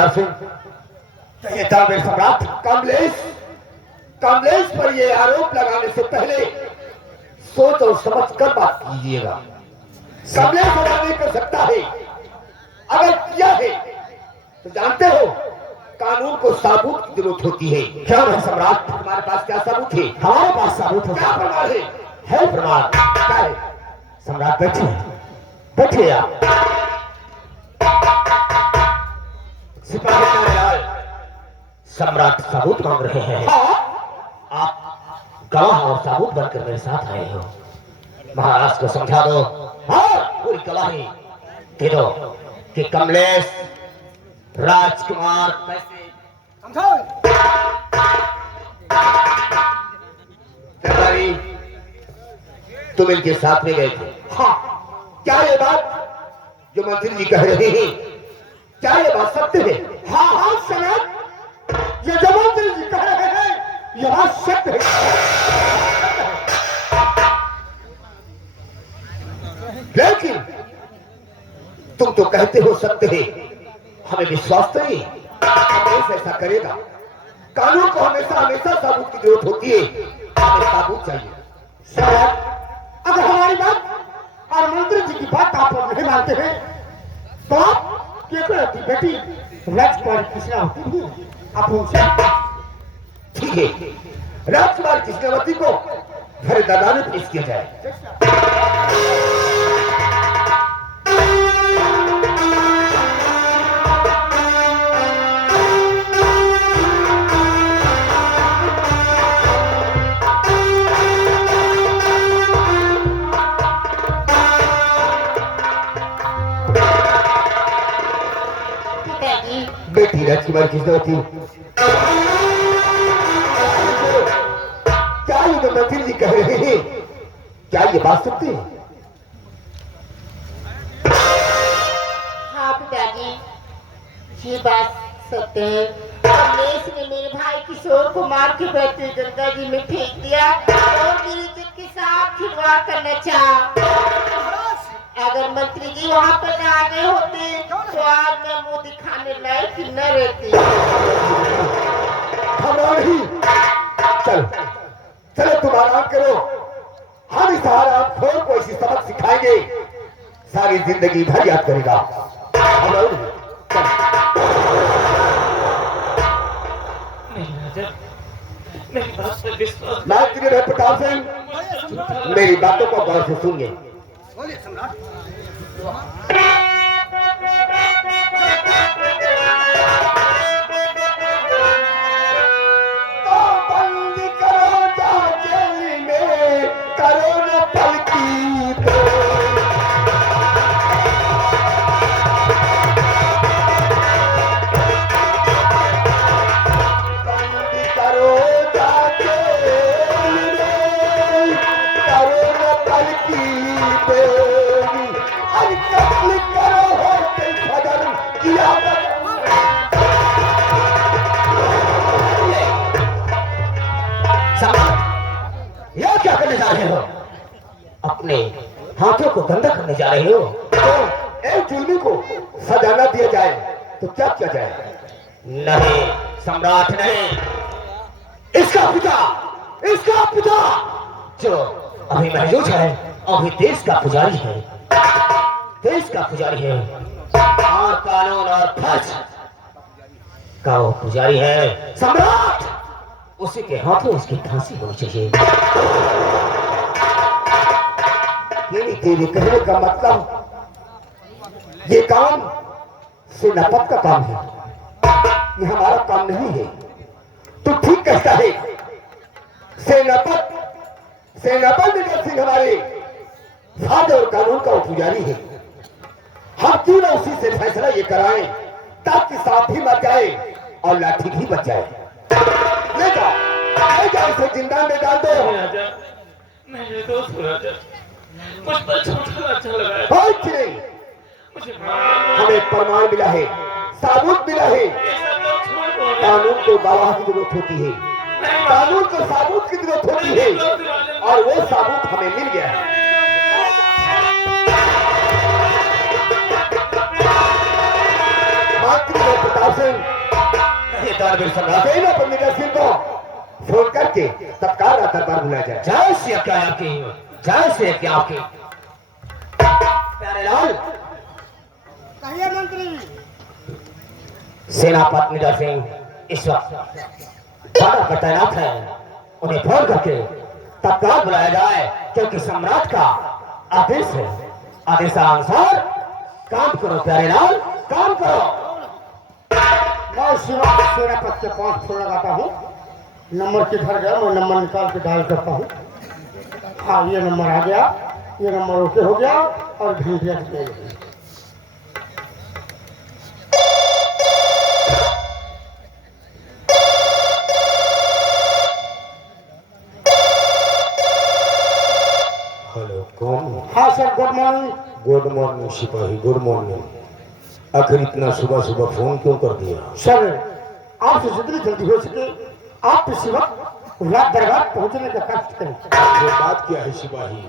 प्रताप सिंह, ये दानवीर सम्राट कमलेश पर ये आरोप लगाने से पहले सोच और समझ कर बात कीजिएगा। कमलेश ऐसा नहीं कर सकता है। अगर किया है तो जानते हो कानून को सबूत की जरूरत होती है। क्या है सम्राट, हमारे पास क्या सबूत है? हमारे पास सबूत है। क्या प्रमाण है प्रमाण? क्या है सम्राट? बैठिए आप। सिपाही लाल, सम्राट सबूत मांग रहे हैं। हाँ? आप गवाह और सबूत बनकर मेरे साथ आए हो। महाराज को समझा दो। हाँ, पूरी गवाही दे दो कि कमलेश राजकुमार कैसे तुम इनके साथ में गए थे। हाँ, क्या ये बात जो मंत्री जी कह रहे हैं, क्या ये बात सत्य है? हाँ सम्राट, ये जो मंत्री जी कह रहे हैं ये बात सत्य है। लेकिन तुम तो कहते हो सत्य है, हमें विश्वास नहीं। कमलेश ऐसा करेगा? कानून को हमेशा सबूत की जरूरत होती है। हमें सबूत चाहिए। सर, अगर हमारी बात और मंत्री जी की बात आप नहीं मानते हैं तो आप क्या बेटी राजकुमारी कृष्णावती भी आप उनसे ठीक है, राजकुमारी कृष्णावती को घर दादा में पेश किया जाए। बेटी राजकुमारी कृष्णावती, क्या ये जो मंत्री जी कह रहे हैं क्या ये बात सत्य है? हाँ पिताजी, ये बात सत्य है। कमलेश ने मेरे भाई किशोर को मार के बेटी गंगा जी में फेंक दिया और मेरी इज्जत के साथ खिलवाड़ करना चाहा। अगर मंत्री जी वहाँ पर न आ गए होते तो आज मैं मुंह दिखाने लायक न रहती। चलो तुम आराम करो, हम इस हरामखोर को इसी सबक सिखाएंगे, सारी जिंदगी भर याद करेगा। मेरी बात पर विश्वास प्रताप सिंह, मेरी बातों को गौर से सुनिए। अपने हाथों को गंदा करने जा रहे हो तो एक जुल्मी को सजाना दिया जाए तो क्या किया जाए? नहीं सम्राट नहीं, इसका पिता जो अभी मौजूद है अभी देश का पुजारी है और कानून और फर्ज का वो पुजारी है। सम्राट, उसी के हाथों उसकी फांसी होनी चाहिए। तेरे कहने का मतलब ये काम सेनापत का काम है, ये हमारा काम नहीं है। तो ठीक कहता है, सेनापत विजय सिंह हमारे फर्ज और कानून का पुजारी है। हम क्यों ना उसी से फैसला ये कराएं ताकि सांप भी मच जाए और लाठी भी बच जाए। ले जाओ इसे जिंदा में डाल दो। मेरे दोस्त राजा, मुझ पर झूठा अच्छा लगाया। हमें प्रमाण मिला है, सबूत मिला है। कानून को गवाह की जरूरत होती है, कानून को सबूत की जरूरत होती है और वो सबूत हमें मिल गया है। महामंत्री प्रताप सिंह ये दानवीर सम्राट है ना पंडित सिंह को फोन करके तत्काल दरबार बुलाया जाए। जय श्री क्या आपकी, जय श्री क्या आपकी। प्यारे लाल, कहिए मंत्री जी। सेनापति निडर सिंह इस वक्त बड़ा पर तैनात है, उन्हें फोन करके तत्काल बुलाया जाए, क्योंकि सम्राट का आदेश है। आदेशानुसार काम करो प्यारे लाल, काम करो। मैं सेनापति के 5 फोन लगाता हूँ। नंबर किधर गया, मैं नंबर निकाल के डायल करता हूँ। हाँ, ये नंबर आ गया, ये नंबर ओके हो गया और घंटिया कितने लगी। हेलो, कौन? हाँ sir, good morning. Good morning सिपाही, गुड मॉर्निंग। आखिर इतना सुबह सुबह फोन क्यों कर दिया? सर, आपसे जितनी जल्दी हो सके आप इसी वक्त राज दरबार पहुंचने का कष्ट करें। ये बात क्या है सिपाही,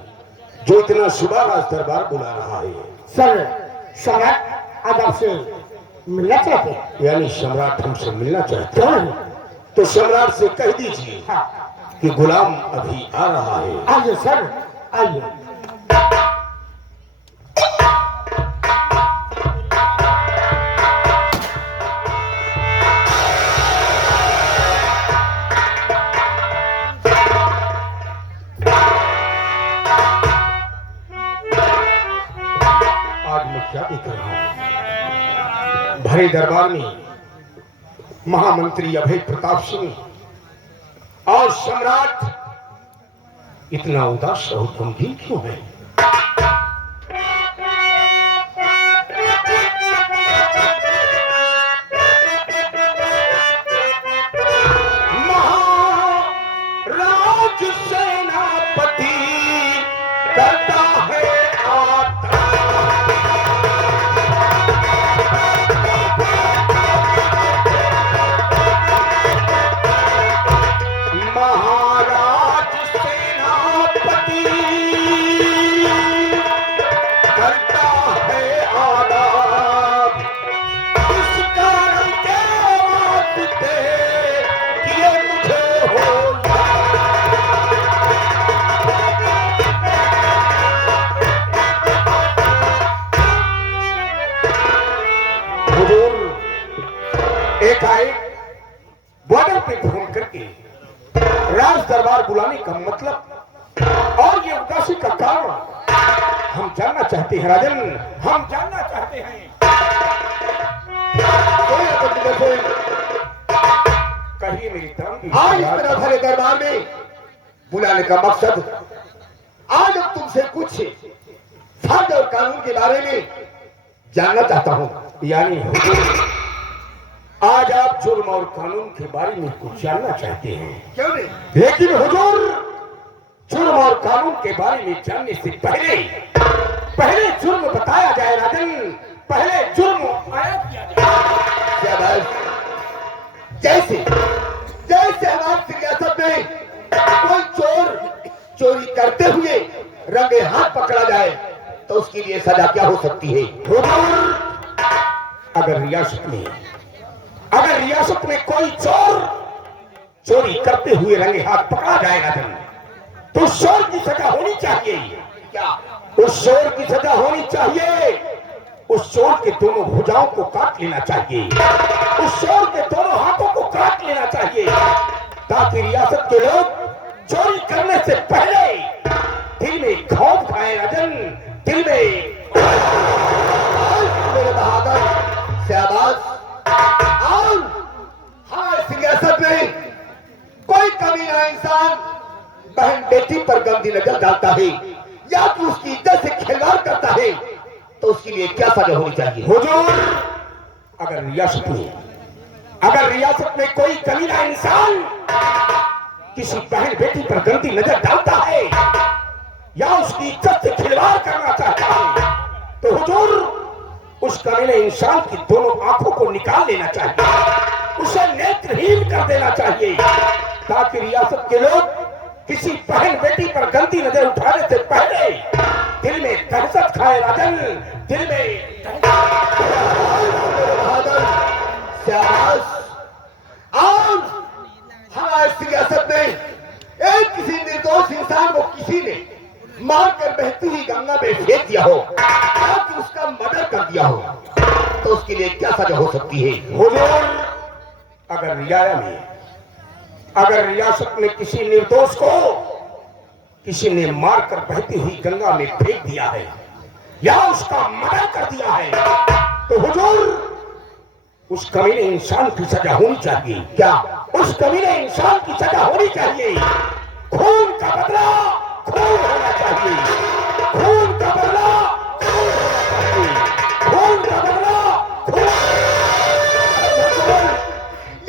जो इतना सुबह राज दरबार बुला रहा है? सर, सम्राट आज आपसे मिलना चाहते हैं। यानी सम्राट हमसे मिलना चाहते क्यों हैं? नहीं? तो सम्राट से कह दीजिए हाँ, कि गुलाम अभी आ रहा है। आइए सर, आइए। आज मैं क्या देख रहा हूं? भरे दरबार में महामंत्री अभय प्रताप सिंह और सम्राट इतना उदास और गंभीर क्यों है? महाराज सेनापति करता है आता। महाराज सेनापति करता है आदाब। इस कारण के वास्ते किए मुझे हो हुजूर, एकाएक बॉर्डर पे फोन करके राज दरबार बुलाने का मतलब और ये उदासी का कारण हम जानना चाहते हैं राजन, हम जानना चाहते हैं। कहिए मेरी तरफ आज इस तरह भरे दरबार में बुलाने का मकसद आज अब तुमसे कुछ फर्ज और कानून के बारे में जानना चाहता हूँ। यानी हुजूर, आज आप जुर्म और कानून के बारे में कुछ जानना चाहते हैं। क्यों नहीं? लेकिन हुजूर, जुर्म और कानून के बारे में जानने से पहले जुर्म बताया जाए राजन, पहले जुर्म आया किया जाए। जैसे हमारी रियासत में कोई चोर चोरी करते हुए रंगे हाथ पकड़ा जाए तो उसके लिए सजा क्या हो सकती है? हुजूर, अगर रियासत में कोई चोर चोरी करते हुए रंगे हाथ पकड़ा जाएगा तो उस चोर की सजा होनी चाहिए। क्या उस चोर की सजा होनी चाहिए? उस चोर के दोनों भुजाओं को काट लेना चाहिए, उस चोर के दोनों हाथों को काट लेना चाहिए, ताकि रियासत के लोग चोरी करने से पहले दिल में खौफ खाए राजन, दिल में। मेरे बहादुर शाबाश। और हमारी सियासत में कोई कमीना इंसान बहन बेटी पर गंदी नजर डालता है या तो उसकी इज्जत से खिलवाड़ करता है तो उसके लिए क्या सजा होनी चाहिए? हुजूर, अगर रियासत में कोई कमीना इंसान किसी बहन बेटी पर गंदी नजर डालता है या उसकी इज्जत से खिलवाड़ करना चाहता है तो हुजूर, उस कमीने इंसान की दोनों आंखों को निकाल लेना चाहिए, उसे नेत्रहीन कर देना चाहिए, ताकि रियासत के लोग किसी बहन बेटी पर गंदी नजर उठाने से पहले दिल में दहशत खाए राजन, दिल में शाबाश। और हमारे सियासत में एक किसी निर्दोष इंसान को किसी ने मारकर बहती हुई गंगा में फेंक दिया हो या कि उसका मर्डर कर दिया हो तो उसके लिए क्या सजा हो सकती है? हुजूर, अगर रियासत में किसी निर्दोष को किसी ने मारकर बहती हुई गंगा में फेंक दिया है या उसका मर्डर कर दिया है तो हुजूर उस कमीने इंसान की सजा होनी चाहिए। क्या? उस कमीने इंसान की सजा होनी चाहिए। खून का बदला खून होना चाहिए। खून का बदला खून होना चाहिए। खून का बदला खून।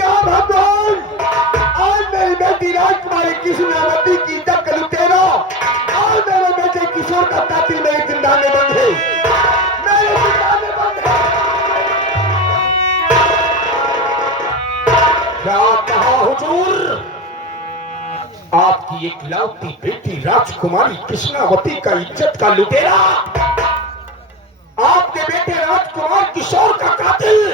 या भगवान, आज मेरी बेटी राजकुमारी कृष्णावती की इज्जत का लुटेरा और मेरे बेटे किशोर का कातिल मेरे जिंदा में बंद है। मेरे जिंदा में बंद है। क्या कहा हुजूर? आपकी एक लौती बेटी राजकुमारी कृष्णावती का इज्जत का लुटेरा आपके बेटे राजकुमार किशोर का कातिल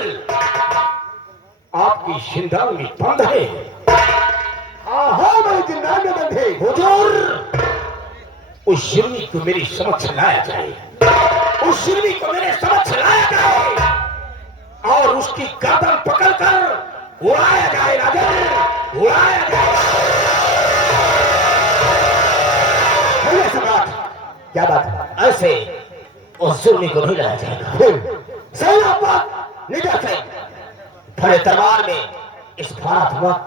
आपकी जिंदा में बंद है। हाँ, मेरे जिंदा में बंद है। हुजूर, उस जुर्मी को मेरे समक्ष लाया जाए। उस जुर्मी को मेरे समक्ष लाया जाए और उसकी गर्दन पकड़कर उड़ाया जाए। राजन, उड़ाया जाए। सम्राट, क्या बात है? ऐसे उस जुर्मी को नहीं लाया जाएगा। सेनापति निडर से बड़े दरबार में इस भारत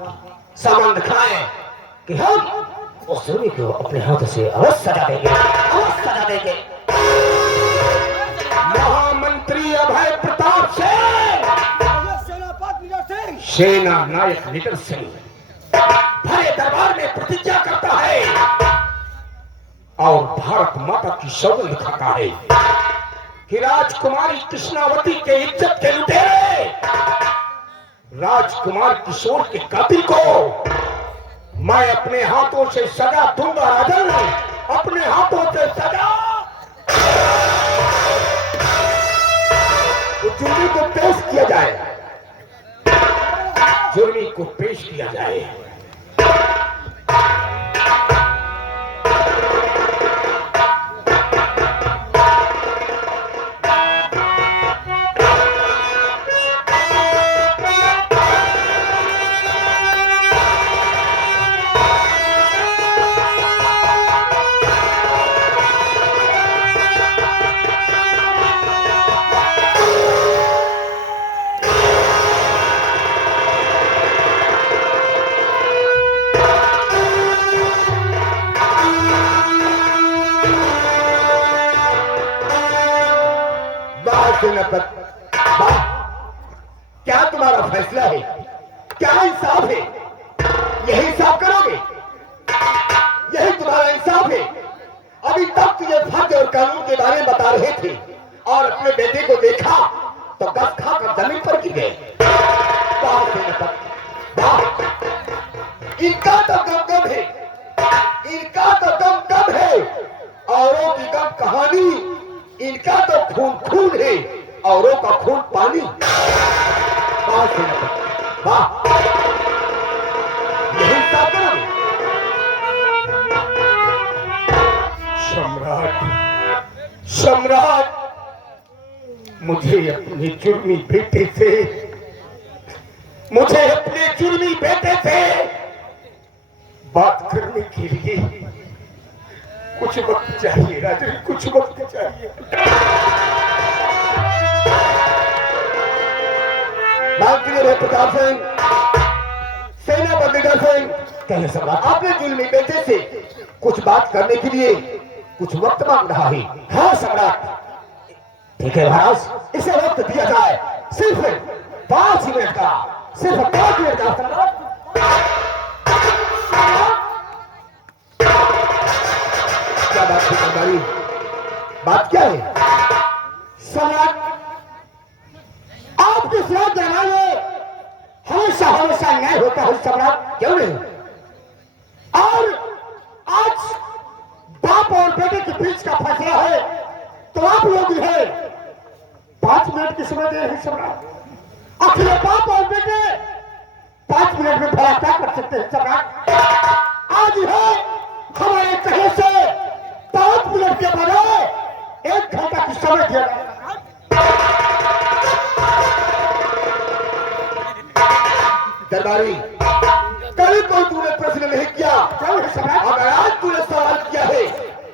संबंध खाएं कि हम उस जुर्मी को अपने हाथों से अवश्य सजा देंगे, अवश्य सजा देंगे। महामंत्री अभय प्रताप सिंह, सेना नायक निडर सिंह बड़े दरबार में प्रतिज्ञा करता है और भारत माता की सौगंध खाता है कि राजकुमारी कृष्णावती के इज्जत के लुटेरे राजकुमार किशोर के कातिल को मैं अपने हाथों से सजा दूंगा। राजन, अपने हाथों से सजा। जुर्मी को पेश किया जाए। जुर्मी को पेश किया जाए। क्या तुम्हारा फैसला है? क्या इंसाफ है? यही इंसाफ करोगे? यही तुम्हारा इंसाफ है? अभी तक तुझे फर्ज और कानून के बारे में बता रहे थे और अपने बेटे को देखा तो गस खाकर जमीन पर गिर गए। इनका तो गम है, इनका तो गम है। औरों की गम कहानी, इनका तो खून खून है, औरों का खून पानी। वाह, यही इंसाफ करोगे? सम्राट, सम्राट, मुझे अपने जुर्मी बेटे से बात करने के लिए कुछ वक्त चाहिए। राजन, कुछ वक्त चाहिए। प्रताप सिंह, सेनापति निडर सिंह, कहिए सम्राट। अपने जुल्मी बेटे से कुछ बात करने के लिए कुछ वक्त मांग रहा है। हाँ सम्राट, ठीक है महाराज, इसे वक्त दिया जाए। सिर्फ 5 मिनट का, सिर्फ 5 मिनट का सम्राट। क्या बात है सरदारी? बात क्या है? सम्राट, आपके खिलाफ जमाने में हमेशा हमेशा न्याय होता है सम्राट, क्यों नहीं? और आज बाप और बेटे के बीच का फैसला है तो आप लोग है 5 मिनट की समय दे रहे हैं सम्राट। आखिर बाप और चाहते हैं सम्राट? आज है हमारे कहे से 5 मिनट के बजाय 1 घंटा की समय दिया गया। दरबारी, कभी कोई तूने प्रश्न नहीं किया। अगर आज तूने सवाल किया है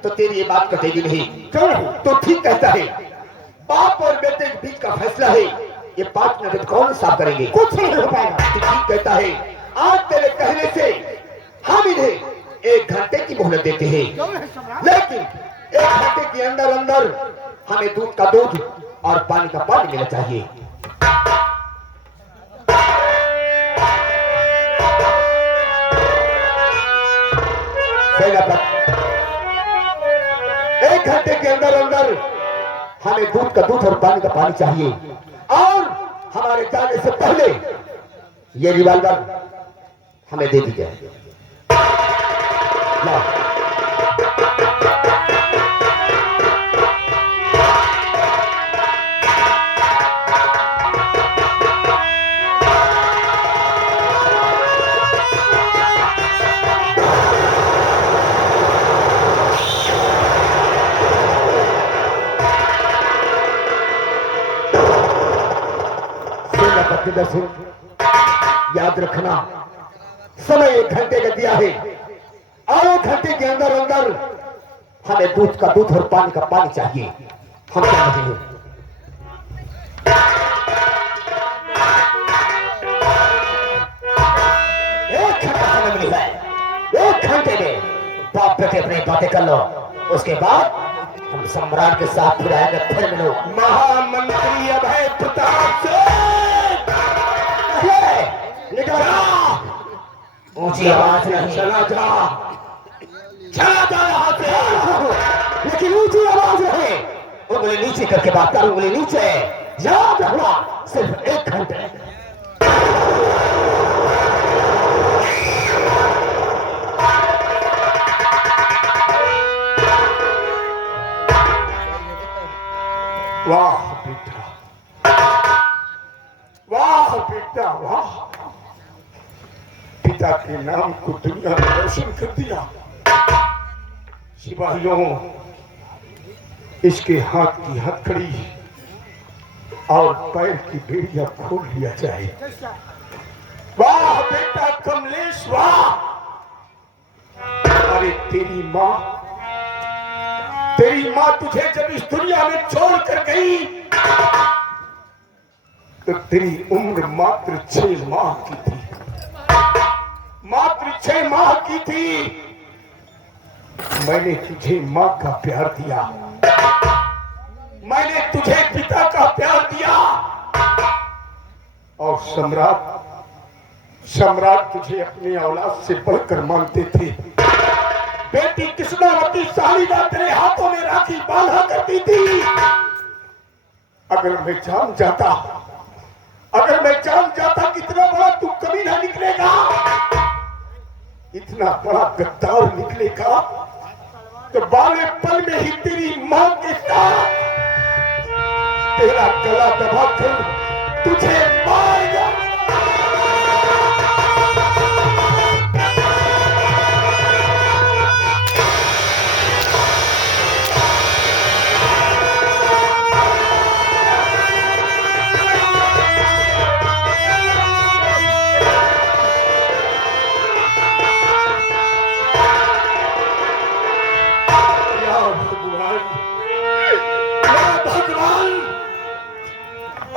तो तेरी ये बात कटेगी नहीं। क्यों नहीं? तो ठीक कहता है, बाप और बेटे के बीच का फैसला है, ये 5 मिनट कौन साफ करेंगे? कुछ नहीं हो पाएगा। तो ठीक कहता है, आज तेरे कहने से हम इन्हें 1 घंटे की मोहलत देते हैं, लेकिन 1 घंटे के अंदर अंदर हमें दूध का दूध और पानी का पानी मिलना चाहिए। सेनापति, 1 घंटे के अंदर अंदर हमें दूध का दूध और पानी का पानी चाहिए, और हमारे जाने से पहले ये रिवाल्वर हमें दे दीजिए। याद रखना, समय 1 घंटे का दिया है, और 1 घंटे के अंदर अंदर हमें दूध का दूध और पानी का पानी चाहिए। हम क्या नहीं हैं? 1 घंटा समय मिला है। 1 घंटे में बाप बेटे अपनी बातें कर लो, उसके बाद हम सम्राट के साथ फिर आएंगे। फिर मिलो। महामंत्री अभय प्रताप से ऊंची आवाज नहीं। चला जा यहाँ से, लेकिन ऊंची आवाज रहे। उंगली नीचे करके बात कर, उंगली नीचे। याद रखना, सिर्फ 1 घंटे। वाह बेटा, वाह बेटा, वाह। पिता के नाम को दुनिया में रोशन कर दिया। सिपाहियों, इसके हाथ की हथकड़ी और पैर की बेड़ियां खोल लिया जाए। वाह बेटा कमलेश, वाह। अरे तेरी माँ तुझे जब इस दुनिया में छोड़ कर गई तो तेरी उम्र मात्र 6 माह की थी, मात्र 6 माह की थी। मैंने तुझे माँ का प्यार दिया, मैंने तुझे पिता का प्यार दिया, और सम्राट तुझे अपनी औलाद से बढ़कर मानते थे। बेटी कृष्णावती सालिदा तेरे हाथों में राखी बांधा करती थी। अगर मैं जान जाता कितना बड़ा तू कमीना निकलेगा, इतना बड़ा गद्दार निकलेगा, तो बाले पल में ही तेरी मां के साथ तेरा गला दबाकर तुझे मारेगा।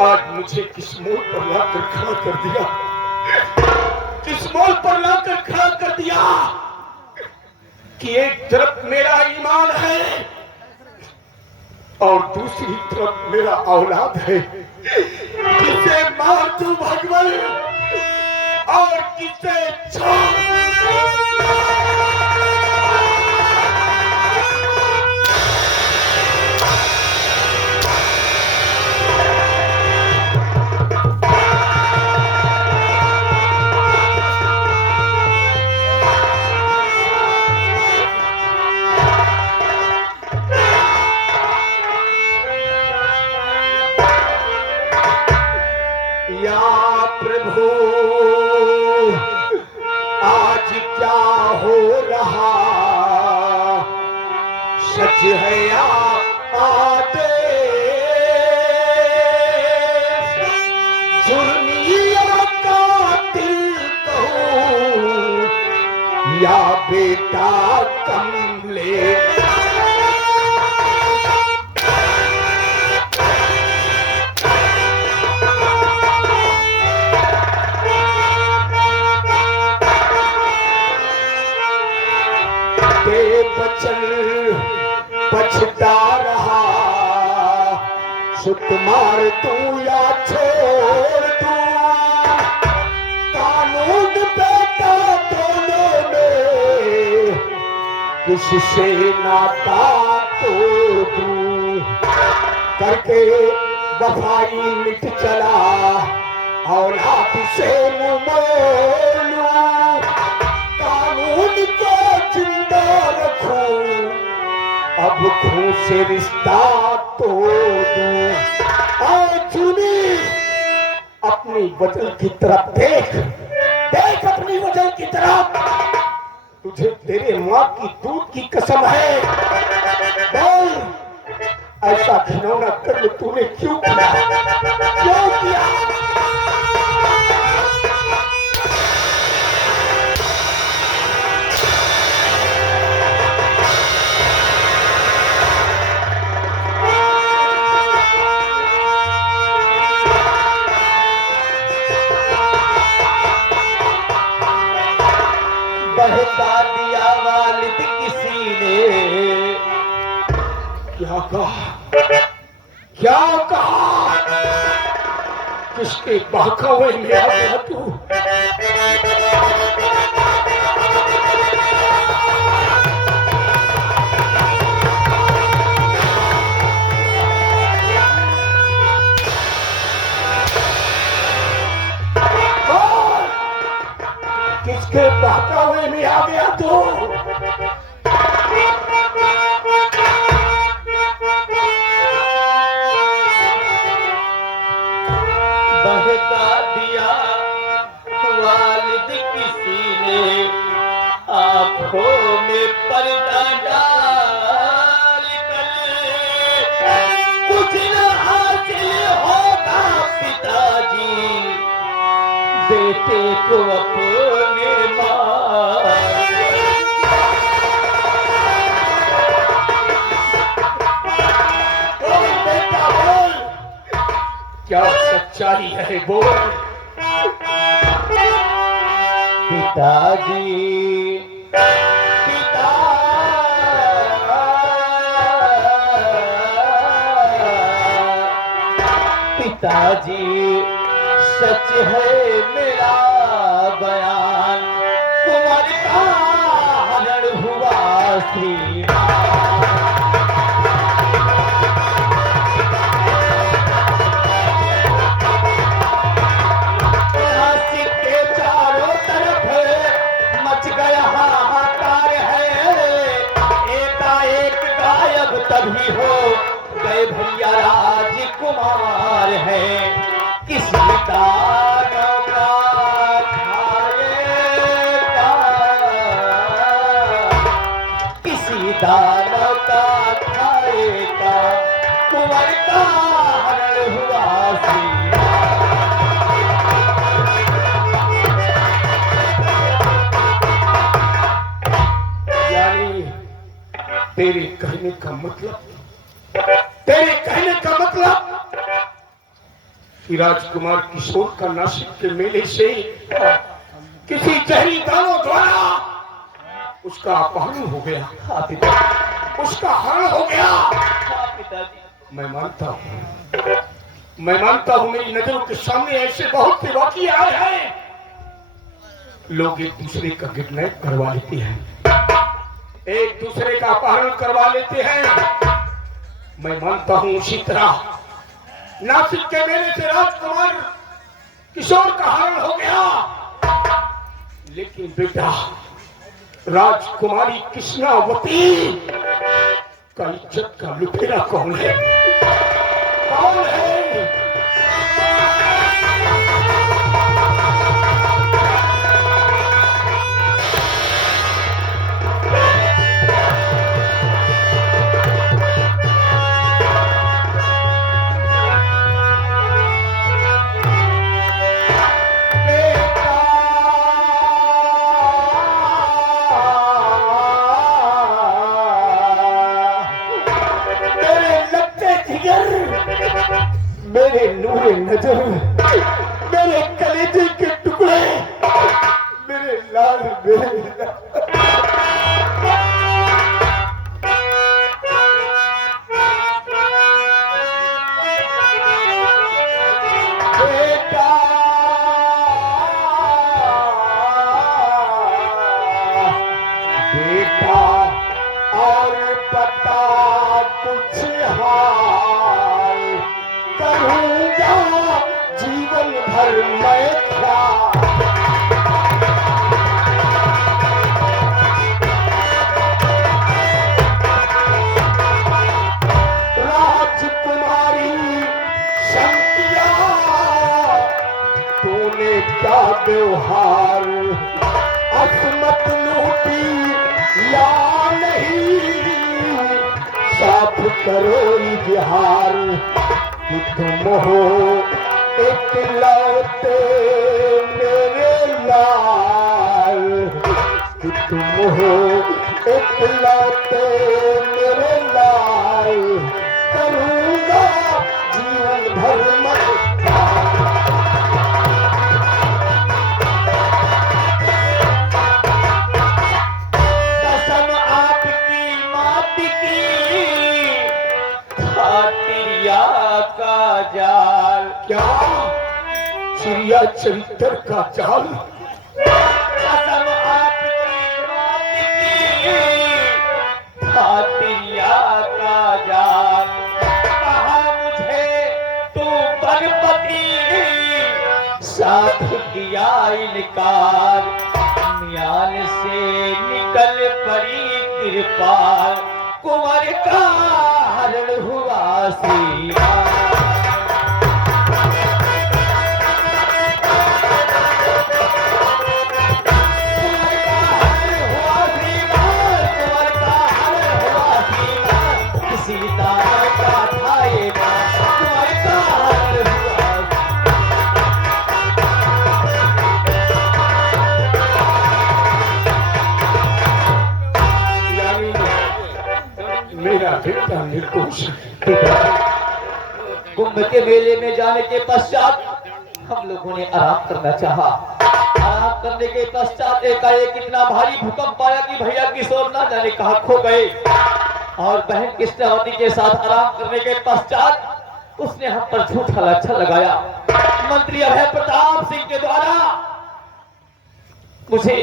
आज मुझे किस मोड़ पर लाकर खड़ा कर दिया, किस मोड़ पर लाकर खड़ा कर दिया कि एक तरफ मेरा ईमान है और दूसरी तरफ मेरा औलाद है, किसे मार तू भगवान और किसे छोड़। प्रभु रहा सच है या आदेश, जुर्मिया कातिल कहूं या बेटा कमले। बचन पछता रहा, सुकुमार तू या छोड़ तू, कानून बेटा दोनों में किससे नाता तोड़ दूं, करके वफाई मिट चला औलाद से मुंह मोड़ लूं, कानून को जिंदा रखूं, अब खून से रिश्ता तोड़ दूं। चुनी अपनी वजह की तरफ देख, देख अपनी वजह की तरफ, तुझे तेरे माँ की दूध की कसम है, बोल ऐसा घिनौना कर्म तूने क्यों किया, क्यों किया? बहका दिया वालिद किसी ने, क्या कहा, क्या कहा, किसके बहकावे में आ गया तू? किसके बहकावे में आ गया तू? बहका दिया वालिद किसी ने, आंखों में पर्दा डाल कर, कुछ न हासिल होगा पिताजी बेटे को अपने मार। बोल बेटा बोल, क्या सच्चाई है बोल? पिताजी पिता पिताजी सच है मेरा बयान, कुंवर का हरण हुआ श्रीमान। सिक्के चारों तरफ मच गया हाहाकार है, एकाएक गायब तभी हो गए भैया राजकुमार है, किसी दानों का खाएगा, किसी दानों का खाएगा, कुंवर का हरण हुआ श्रीमान। यानी तेरे कहने का मतलब, तेरे कहने का मतलब कि राजकुमार किशोर का नासिक के मेले से किसी जहरी दानों द्वारा उसका अपहरण हो गया। हाँ पिताजी, उसका हरण हो गया। हाँ पिताजी। मैं मानता हूँ मेरी नजरों के सामने ऐसे बहुत से वाकये आए हैं। लोग एक दूसरे का किडनैप करवा लेते हैं, एक दूसरे का अपहरण करवा लेते हैं। मैं मानता हूँ उसी तरह नासिक के मेले से राजकुमार किशोर का हरण हो गया। लेकिन बेटा, राजकुमारी कृष्णावती का इज्जत का लुटेरा कौन है? कौन है? मेरे नजर, मेरे कलेजे के टुकड़े, मेरे लाल, मेरे लाल। बेटा, बेटा और पता कुछ हाल करूंगा जीवन भर मैं क्या। राजकुमारी शंतिया, तूने क्या व्यवहार, असमत लूटी या नहीं, साफ करो इजहार कि तुम हो इकलौते मेरे लाल, कि तुम हो इकलौते मेरे लाल, करूंगा जीवन भर मैं का जाल। क्या चिड़िया चरित्र का जाल? कसम आपकी खातिरिया का जाल। कहा मुझे तू बनपति, साथ किया इनकार, म्यान से निकल पड़ी कृपाल, कुंवर का हरण हुआ श्रीमान। मेरा बेटा निर्दोष। कुंभ के मेले में जाने के पश्चात हम लोगों ने आराम करना चाहा। आराम करने के पश्चात एकाएक इतना भारी भूकंप आया कि भैया किशोर ना जाने कहां खो गए। और बहन कृष्णावती के साथ आराम करने के पश्चात उसने हम पर झूठा लाछा लगाया। मंत्री अभय प्रताप सिंह के द्वारा मुझे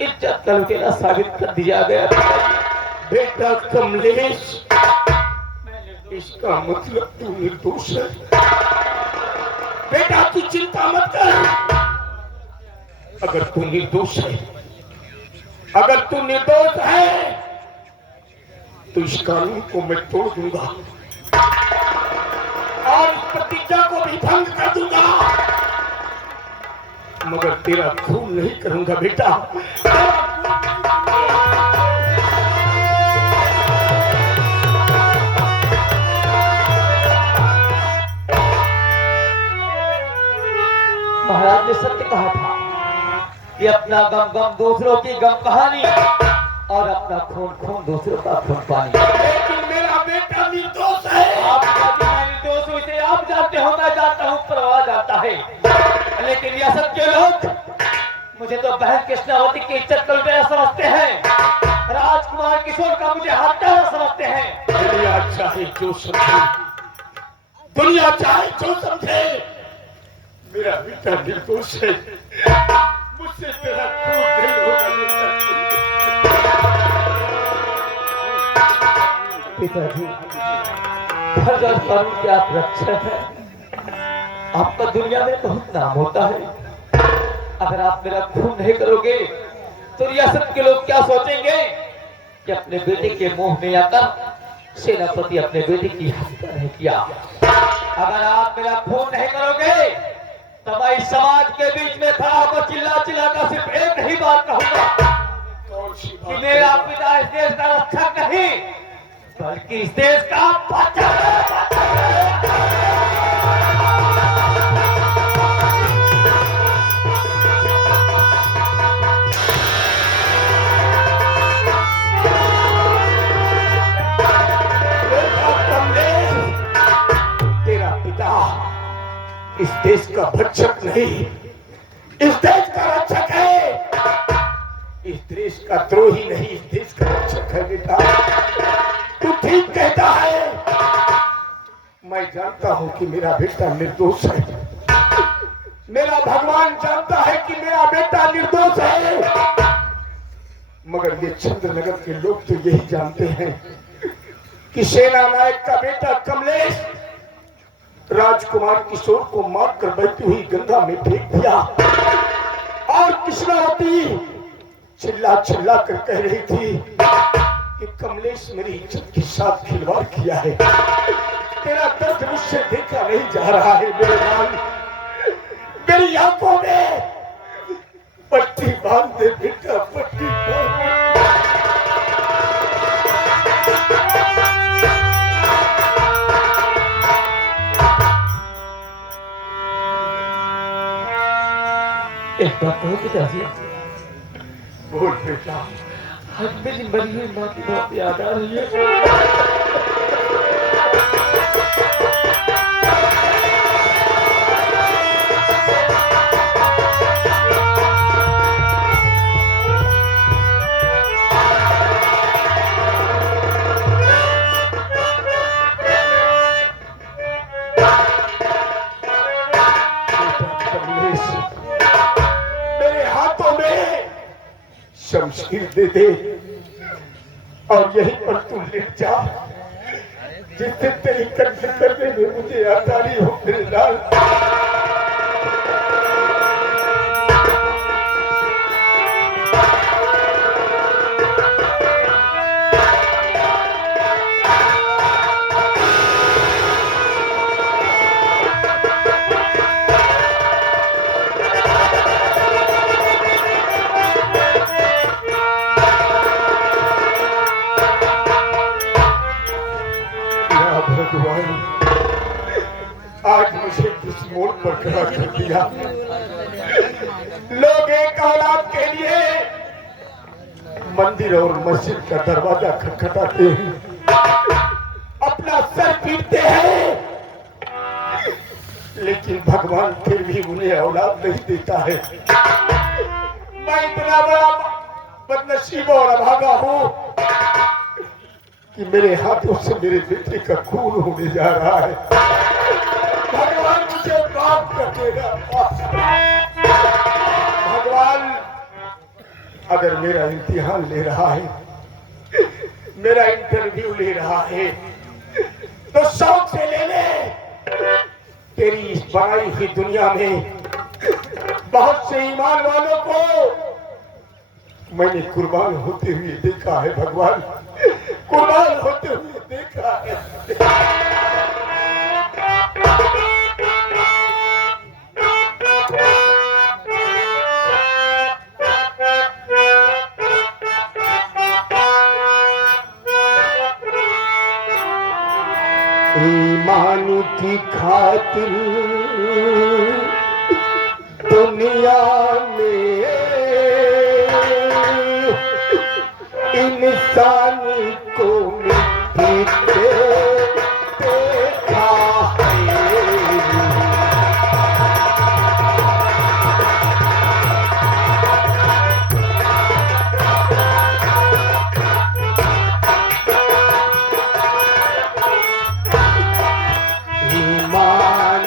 इज्जत का लुटेरा साबित कर दिया गया। बेटा कमलेश, इसका मतलब तू निर्दोष है। बेटा तू चिंता मत कर, अगर तू निर्दोष है, अगर तू निर्दोष है तो इस कानून को मैं तोड़ दूंगा और इस प्रतिज्ञा को भी भंग कर दूंगा, मगर तेरा खून नहीं करूंगा बेटा। महाराज ने सत्य कहा था कि अपना गम गम दूसरों की गम कहानी और अपना खून खून दूसरों का खून पानी। लेकिन मेरा बेटा निर्दोष है। आप निर्दोष हूं इसे आप जानते हो, मैं जानता हूँ, परवाह जानता है, लेकिन रियासत के लोग मुझे तो बहन कृष्णावती की इज्जत को लुटेरा समझते हैं, राजकुमार किशोर का मुझे हत्यारा समझते हैं। दुनिया चाहे जो समझे, दुनिया चाहे जो समझे, मेरा बेटा निर्दोष है। मुझसे तेरा खून नहीं होगा। पिताजी, फर्ज और कानून के आप रक्षक हैं, आपका दुनिया में बहुत नाम होता है। अगर आप मेरा खून नहीं करोगे तो रियासत के लोग क्या सोचेंगे कि अपने बेटे के मुंह में आकर सेनापति अपने बेटे की हत्या नहीं किया। अगर आप मेरा खून नहीं करोगे तो मैं इस समाज के बीच में खड़ा होकर चिल्ला चिल्ला कर सिर्फ एक ही बात कहूंगा कि मेरा पिता इस देश का रक्षक नहीं बल्कि इस देश का बच्चा का भक्षक नहीं, इस देश का रक्षक है। इस देश का द्रोही नहीं, इस देश का रक्षक है। बेटा तू ठीक कहता है। मैं जानता हूं कि मेरा बेटा निर्दोष है। मेरा भगवान जानता है कि मेरा बेटा निर्दोष है। मगर ये चंद्रनगर के लोग तो यही जानते हैं कि सेना नायक का बेटा कमलेश राजकुमार किशोर को मारकर बहती हुई गंगा में फेंक दिया। और कृष्णावती चिल्ला चिल्ला कर कह रही थी कि कमलेश मेरी इज्जत के साथ खिलवाड़ किया है। तेरा दर्द मुझसे देखा नहीं जा रहा है मेरे लाल। मेरी आंखों में पट्टी बांध दे बेटा, पट्टी बांध दे। एक बात कहो पिताजी, बोल बेटा। आज मेरी मरी हुई माँ की बहुत याद आ रही है। शमशीर दे दे और यहीं पर तू लेट जा, जिससे तेरी कत्ल करने में मुझे आसानी हो मेरे लाल। आज मुझे किस मोड़ पर खड़ा कर दिया। लोग एक औलाद के लिए मंदिर और मस्जिद का दरवाजा खटखटाते हैं, अपना सर पीटते हैं, लेकिन भगवान फिर भी उन्हें औलाद नहीं देता है। मैं इतना बड़ा बदनसीब और अभागा हूं कि मेरे हाथों से मेरे बेटे का खून होने जा रहा है। भगवान मुझे माफ कर देगा। भगवान अगर मेरा इम्तिहान ले रहा है, मेरा इंटरव्यू ले रहा है, तो शौक से ले ले। तेरी इस बनाई हुई दुनिया में बहुत से ईमान वालों को मैंने कुर्बान होते हुए देखा है। भगवान कुर्बान होते हुए देखा है। ईमान की खातिर दुनिया में इंसान को मिट्टी देखा है। ईमान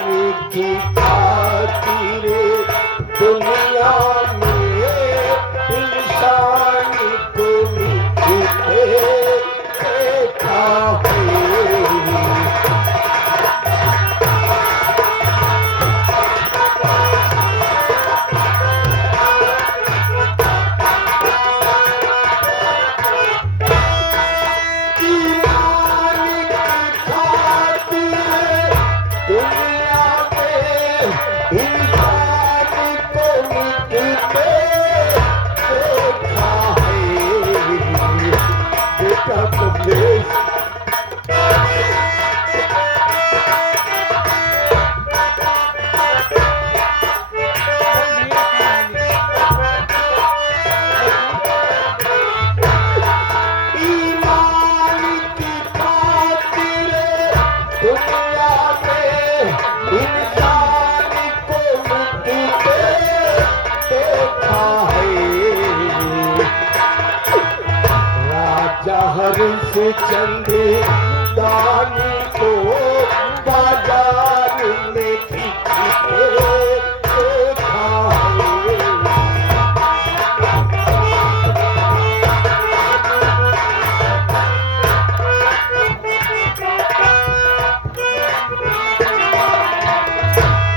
की खातिर दुनिया में इंसान को मिट्टी उस चंदे दानी को बाजार में देखा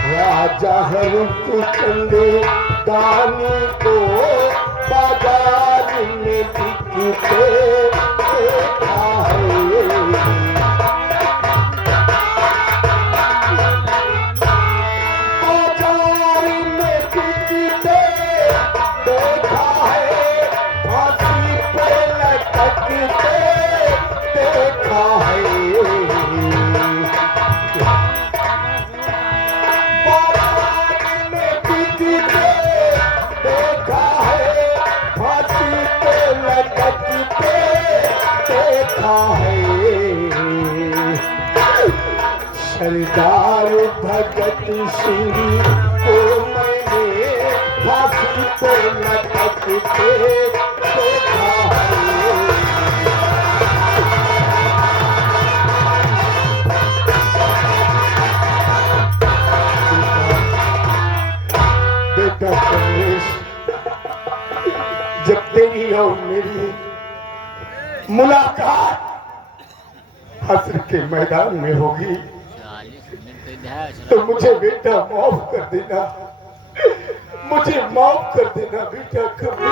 राजा है उस चंदे दानी को बाजार में बिकते देखा है। बाजार में बिकते देखा है, फांसी पे लटकते देखा है। सरदार भगत सिंह को मैंने फांसी पे लटकते देखा है। बेटा कमलेश, जब तेरी और मेरी मुलाकात हश्र के मैदान में होगी तो मुझे बेटा माफ कर देना, मुझे माफ कर देना बेटा। कभी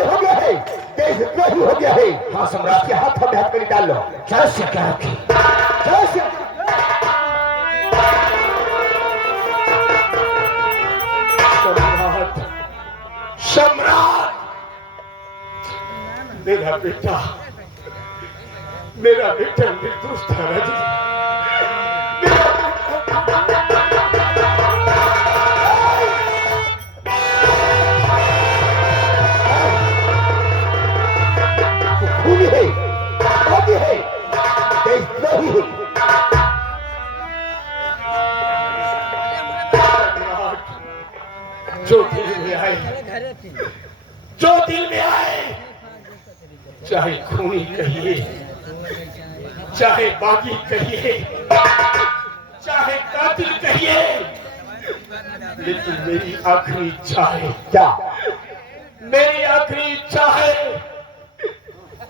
हो गया है, देशद्रोही हो गया है। हाँ सम्राट के हाथ में हाथ में डाल लो। जैसे क्या रखी सम्राट, सम्राट, मेरा बेटा निर्दोष था राजी। जो दिल में आए, चाहे खूनी कहिए, चाहे बागी कहिए, चाहे कातिल कहिए, लेकिन मेरी आखिरी इच्छा है। क्या? मेरी आखिरी इच्छा है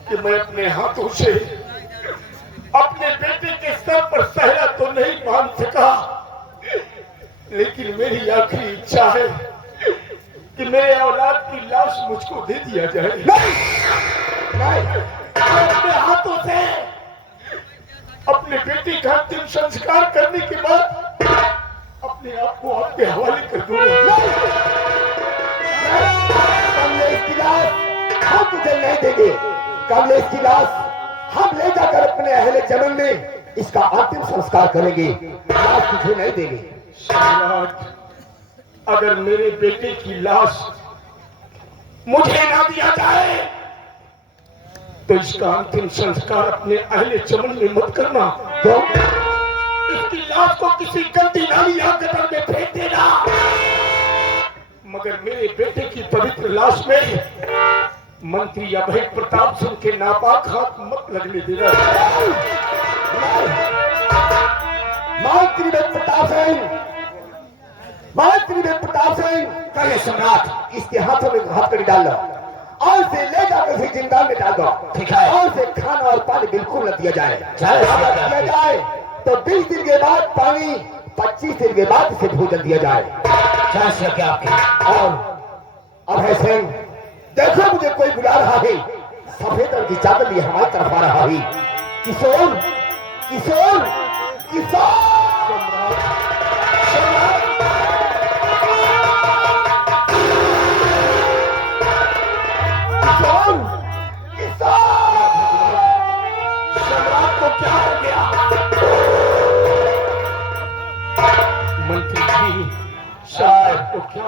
कि मैं अपने हाथों से अपने बेटे के सर पर सहरा तो नहीं बांध सका, लेकिन मेरी आखिरी इच्छा है कि मेरे औलाद की लाश मुझको दे दिया जाए। नहीं, अपने हाथों से अपने बेटे का अंतिम संस्कार करने के बाद अपने आप को आपके हवाले कर दूंगा। कमलेश की लाश हम तुझे नहीं देंगे। कमलेश की लाश हम ले जाकर अपने अहले जमीन में इसका अंतिम संस्कार करेंगे, लाश तुझे नहीं देंगे। सम्राट, अगर मेरे बेटे की लाश मुझे ना दिया जाए तो इसका अंतिम संस्कार अपने अहले चमन में मत करना। क्यों? इसकी लाश को किसी गंदी नाली या गटर में फेंक देना, मगर मेरे बेटे की पवित्र लाश में मंत्री अभय प्रताप सिंह के नापाक हाथ मत लगने देना। मंत्री अभय प्रताप सिंह मंत्री में प्रताप सिंह कहे सम्राट, इसके हाथों में हथकड़ी डाल लो और से ले जाकर उसे जिंदा में डाल दो। ठीक है। और से खाना और पानी बिल्कुल न दिया जाए। जय श्री अगर राम। दिया जाए तो 20 दिन के बाद पानी, 25 दिन के बाद इसे भोजन दिया जाए। जैसे क्या आपकी और अब है सिंह, देखो मुझे कोई बुला रहा है। सफेद रंग की चादर लिए हमारी तरफ आ रहा है। किशोर, किशोर, किशोर। किशोर, किशोर। सम्राट को क्या हो गया? मंत्री जी, सम्राट को क्या